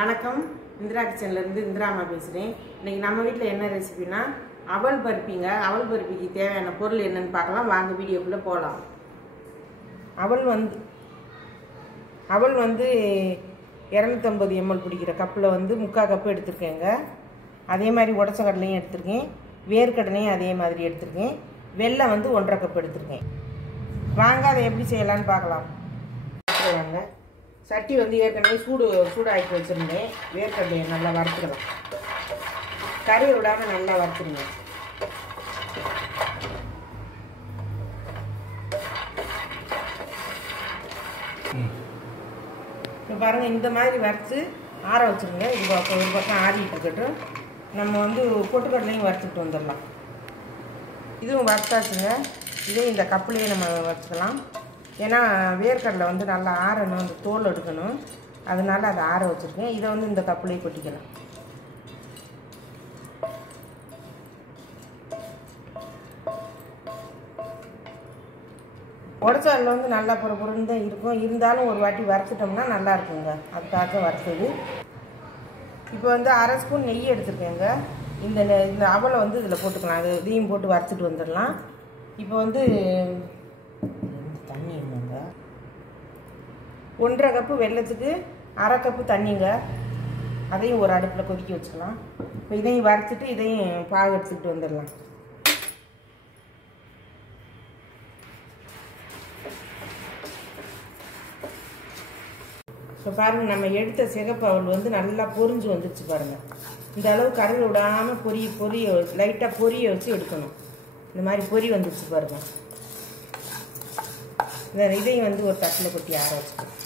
வணக்கம். இந்திரா கிச்சன்ல இருந்து இந்திராமா பேசுறேன். இன்னைக்கு நம்ம வீட்ல என்ன ரெசிபினா அவல் பருப்பிங்க. அவல் பருப்பிக்கு தேவையான பொருள் என்னன்னு பார்க்கலாம். வாங்க வீடியோக்குள்ள போகலாம். அவல் வந்து 250 ml பிடிக்கிற கப்பில் வந்து 3/4 கப்பு எடுத்துருக்கேங்க. அதே மாதிரி உடச்ச கடலையும் எடுத்துருக்கேன், வேர்க்கடலையும் அதே மாதிரி எடுத்துருக்கேன், வெல்லம் வந்து 1/2 கப் எடுத்துருக்கேன். வாங்க அதை எப்படி செய்யலான்னு பார்க்கலாம். வாங்க, சட்டி வந்து ஏற்கனவே சூடாக்கி வச்சுருந்தேன். வேர்க்கடலையை நல்லா வறுத்துக்கலாம். கறி விடாமல் நல்லா வறுத்துருங்க. இப்போ பாருங்கள், இந்த மாதிரி வறுத்து ஆற வச்சுருங்க. இது ஒரு பக்கம் ஆறிட்டு இருக்கட்டும். நம்ம வந்து பொட்டுக்கடலையும் வறுத்துட்டு வந்துடலாம். இதுவும் வறுத்தாச்சுங்க. இதையும் இந்த கப்புலேயே நம்ம வச்சுக்கலாம். ஏன்னா வேர்க்கடலை வந்து நல்லா ஆறணும், அந்த தோல் எடுக்கணும். அதனால அதை ஆற வச்சுருக்கேன். இதை வந்து இந்த கப்புலேயே கொட்டிக்கலாம். உடச்சாலில் வந்து நல்லா பொறுன்னு தான் இருக்கும். இருந்தாலும் ஒரு வாட்டி வறுத்துட்டோம்னா நல்லா இருக்குங்க. அதுக்காக வறுத்தது. இப்போ வந்து 1/2 ஸ்பூன் நெய் எடுத்துருக்கேங்க. இந்த அவலை வந்து இதில் போட்டுக்கலாம். அது இதையும் போட்டு வறுத்துட்டு வந்துடலாம். இப்போ வந்து தண்ணி என்னங்க, 1/2 கப்பு வெல்லத்துக்கு 1/2 கப்பு தண்ணிங்க. அதையும் ஒரு அடுப்பில் கொதிக்க வச்சுக்கலாம். இப்போ இதையும் வறுத்துட்டு இதையும் பாகு எடுத்துக்கிட்டு வந்துடலாம். இப்போ பாருங்கள், நம்ம எடுத்த சிகப்பு அவல் வந்து நல்லா பொரிஞ்சு வந்துடுச்சு பாருங்கள். இந்த அளவு கரையை விடாமல் பொரிய லைட்டாக பொரிய வச்சு எடுக்கணும். இந்த மாதிரி பொரி வந்துடுச்சு பாருங்கள். இதையும் வந்து ஒரு தட்டில் கொட்டி ஆற வச்சுக்கணும்.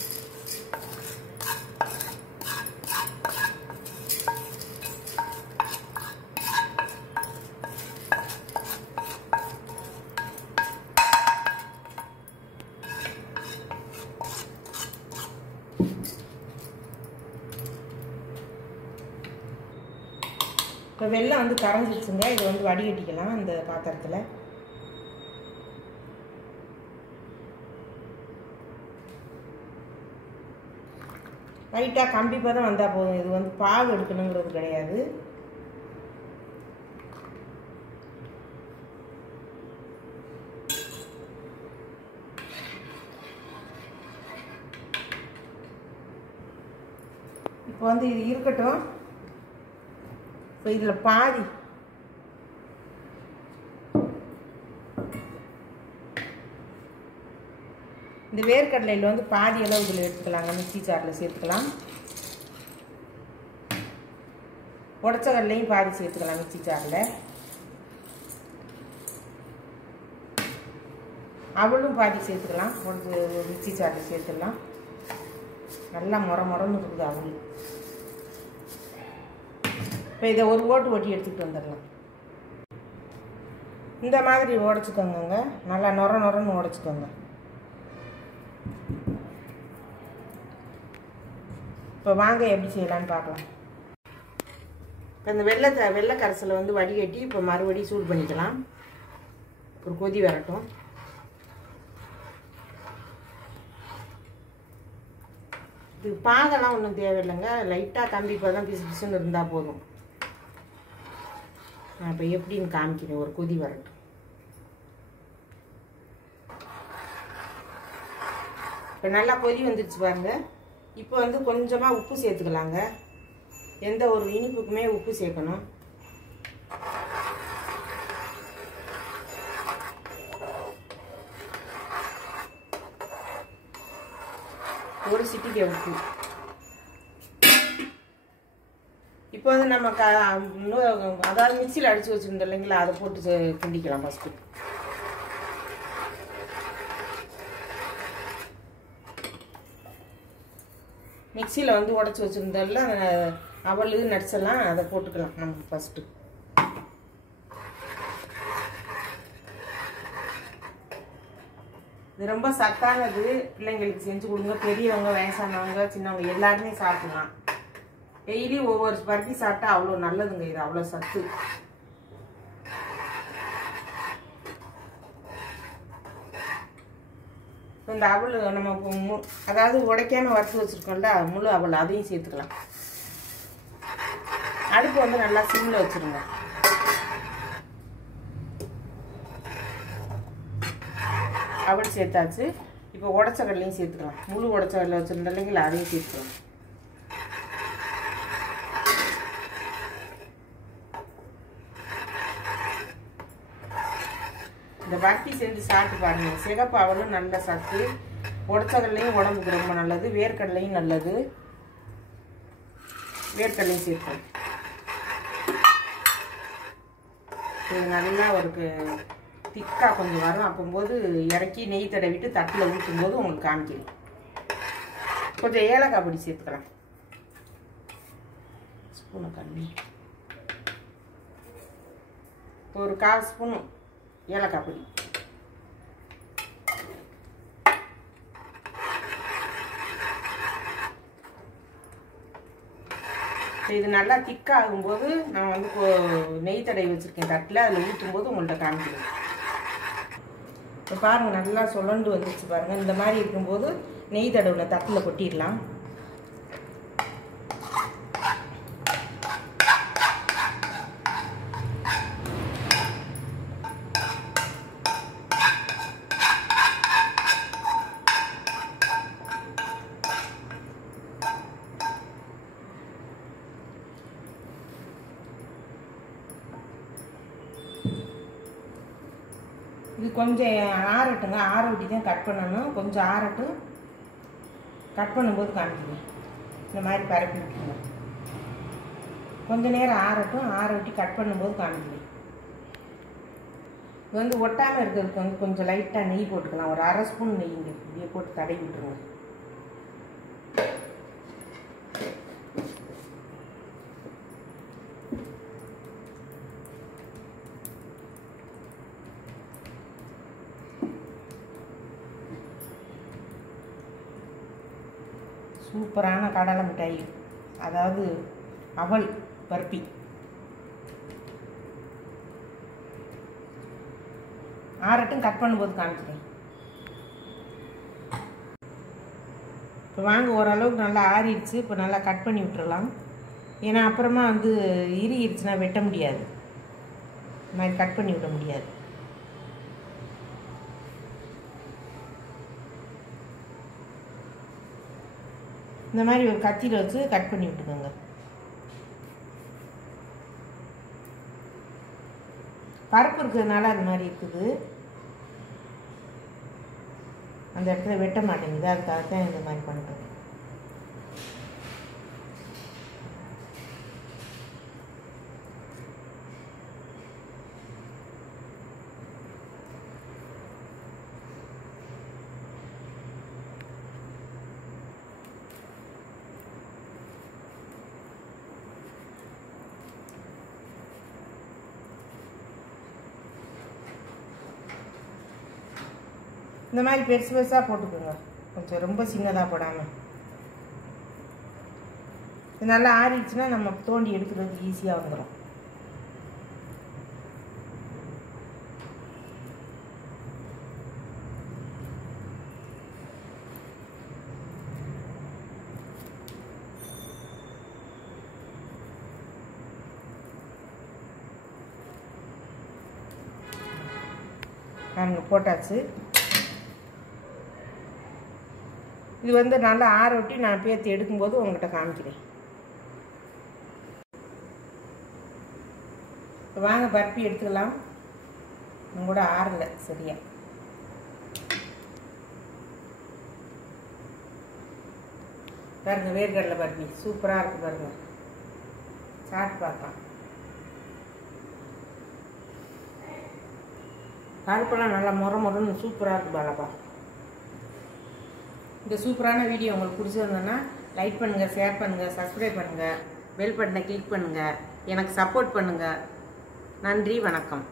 இப்போ வெல்லம் வந்து கரைஞ்சிடுச்சுங்க. இதை வந்து வடிகட்டிக்கலாம் இந்த பாத்திரத்தில். லைட்டாக கம்பி பதம் வந்தால் போதும். இது வந்து பாகு எடுக்கணுங்கிறது கிடையாது. இப்போ வந்து இது இருக்கட்டும். இப்போ இதில் பாதி இந்த வேர்க்கடலையில் வந்து பாதி அளவு இதில் எடுத்துக்கலாங்க. மிக்சி ஜாரில் சேர்த்துக்கலாம். உடச்ச கடலையும் பாதி சேர்த்துக்கலாம் மிக்சி ஜாரில். அவளும் பாதி சேர்த்துக்கலாம். மிக்சி ஜாரில் சேர்த்துடலாம். நல்லா மொரன்னு இருக்குது அவள். இப்போ இதை ஒரு ஓட்டி எடுத்துக்கிட்டு வந்துடலாம். இந்த மாதிரி உடச்சிக்கோங்க. நல்லா நொரன்னு உடச்சிக்கோங்க. இப்போ வாங்க எப்படி செய்யலான்னு பார்க்கலாம். இப்போ இந்த வெள்ளை கரைசலை வந்து வடிகட்டி இப்போ மறுபடியும் சூடு பண்ணிக்கலாம். ஒரு கொதி வரட்டும். இது பாகெல்லாம் ஒன்றும் தேவையில்லைங்க. லைட்டாக கம்பி பதம் பிசுன்னு இருந்தால் போதும். நான் இப்போ எப்படின்னு காமிக்கிறேன். ஒரு கொதி வரட்டும். இப்போ நல்லா கொதி வந்துடுச்சு பாருங்க. இப்போ வந்து கொஞ்சமாக உப்பு சேர்த்துக்கலாங்க. எந்த ஒரு இனிப்புக்குமே உப்பு சேர்க்கணும். ஒரு சிட்டிகை உப்பு. இப்போ வந்து நம்ம அதாவது மிக்சியில் அடித்து வச்சுருந்தோம் இல்லைங்களா, அதை போட்டு கிண்டிக்கலாம் ஃபஸ்ட்டு. மிக்சியில் வந்து உடச்சி வச்சுருந்தோம்ல அவல் நட்ஸ் எல்லாம், அதை போட்டுக்கலாம் நம்ம ஃபஸ்ட்டு. இது ரொம்ப சத்தானது. பிள்ளைங்களுக்கு செஞ்சு கொடுங்க. பெரியவங்க, வயசானவங்க, சின்னவங்க எல்லாருமே சாப்பிடலாம். டெய்லி ஒவ்வொரு பருத்தி சாப்பிட்டா அவ்வளோ நல்லதுங்க. இது அவ்வளோ சத்து. இந்த அவல் நம்ம அதாவது உடைக்காம வறுத்து வச்சிருக்கோம்ல முழு அவல், அதையும் சேர்த்துக்கலாம். அடுப்பு வந்து நல்லா சிம்மில் வச்சுருங்க. அவல் சேர்த்தாச்சு. இப்போ உடச்ச கடலையும் சேர்த்துக்கலாம். முழு உடச்ச கடலை வச்சுருந்தோம் இல்லைங்களா, அதையும் சேர்த்துக்கலாம். இந்த பர்ஃபி செஞ்சு சாப்பிட்டு பாருங்க. சிகப்பு அவலும் நல்ல சத்து, உடச்ச கடலையும் உடம்புக்கு ரொம்ப நல்லது, வேர்க்கடலையும் நல்லது. வேர்க்கடலையும் சேர்ப்போம். இது நல்லா ஒரு திக்காக கொஞ்சம் வரும். அப்போது இறக்கி நெய் தடவிட்டு தட்டில் ஊற்றும் போது உங்களுக்கு காமிக்கணும். கொஞ்சம் ஏலக்காய் பொடி சேர்த்துக்கலாம். ஸ்பூனை கம்மி, ஒரு 1/4 ஸ்பூன் ஏலக்காய் பொடி. இது நல்லா திக்காகும்போது நான் வந்து நெய் தடவி வச்சுருக்கேன் தட்டில், அதில் ஊற்றும் போது உங்கள்கிட்ட காமிக்கிறேன். இப்போ பாருங்கள் நல்லா சுழண்டு வந்துச்சு பாருங்கள். இந்த மாதிரி இருக்கும்போது நெய் தடவை தட்டில் கொட்டிடலாம். இது கொஞ்சம் ஆறட்டுங்க. ஆற விட்டி தான் கட் பண்ணணும். கொஞ்சம் ஆறட்டும். கட் பண்ணும்போது காமிக்கணும். இந்த மாதிரி பரப்பி விட்டுருங்க. கொஞ்சம் நேரம் ஆறட்டும். ஆற விட்டி கட் பண்ணும்போது காமிக்கணும். இது வந்து ஒட்டாமல் இருக்கிறதுக்கு வந்து கொஞ்சம் லைட்டாக நெய் போட்டுக்கலாம். ஒரு 1/2 ஸ்பூன் நெய் இங்கே இப்படியே போட்டு தடவி விட்டுருங்க. சூப்பரான கடலை மிட்டாய், அதாவது அவல் பர்பி. ஆறட்டும், கட் பண்ணும்போது காமிக்கிறேன். இப்போ வாங்க, ஓரளவுக்கு நல்லா ஆறிடுச்சு. இப்போ நல்லா கட் பண்ணி விட்டுறலாம். ஏன்னா அப்புறமா வந்து இறுகிடுச்சுன்னா வெட்ட முடியாது. இந்த மாதிரி கட் பண்ணி விட முடியாது. இந்த மாதிரி ஒரு கத்தியில் வச்சு கட் பண்ணி விட்டுக்கோங்க. பருப்பு இருக்கிறதுனால அது மாதிரி இருக்குது. அந்த இடத்துல வெட்ட மாட்டேங்குது. அதுக்காகத்தான் இந்த மாதிரி பண்ணுறேன். இந்த மாதிரி பெருசு பெருசாக போட்டுக்கோங்க. கொஞ்சம் ரொம்ப சின்னதாக போடாமல். இது நல்லா ஆறிடுச்சுன்னா நம்ம தோண்டி எடுக்கிறதுக்கு ஈஸியாக வந்துடும். நாங்கள் போட்டாச்சு. இது வந்து நல்லா ஆற விட்டு நான் பேர்த்து எடுக்கும்போது உங்கள்கிட்ட காமிக்கிறேன். வாங்க பர்பி எடுத்துக்கலாம். இன்னும் கூட ஆறலை சரியா. பாருங்க, வேர்க்கடலை பர்பி சூப்பராக இருக்குது பாருங்க. சாப்பிட்டு பார்க்கலாம். பருப்பெல்லாம் நல்லா மொறுன்னு சூப்பராக இருக்குது பாலப்பா. இந்த சூப்பரான வீடியோ உங்களுக்கு பிடிச்சிருந்ததுன்னா லைக் பண்ணுங்கள், ஷேர் பண்ணுங்கள், சப்ஸ்கிரைப் பண்ணுங்கள், பெல் பட்டனை கிளிக் பண்ணுங்கள், எனக்கு சப்போர்ட் பண்ணுங்கள். நன்றி, வணக்கம்.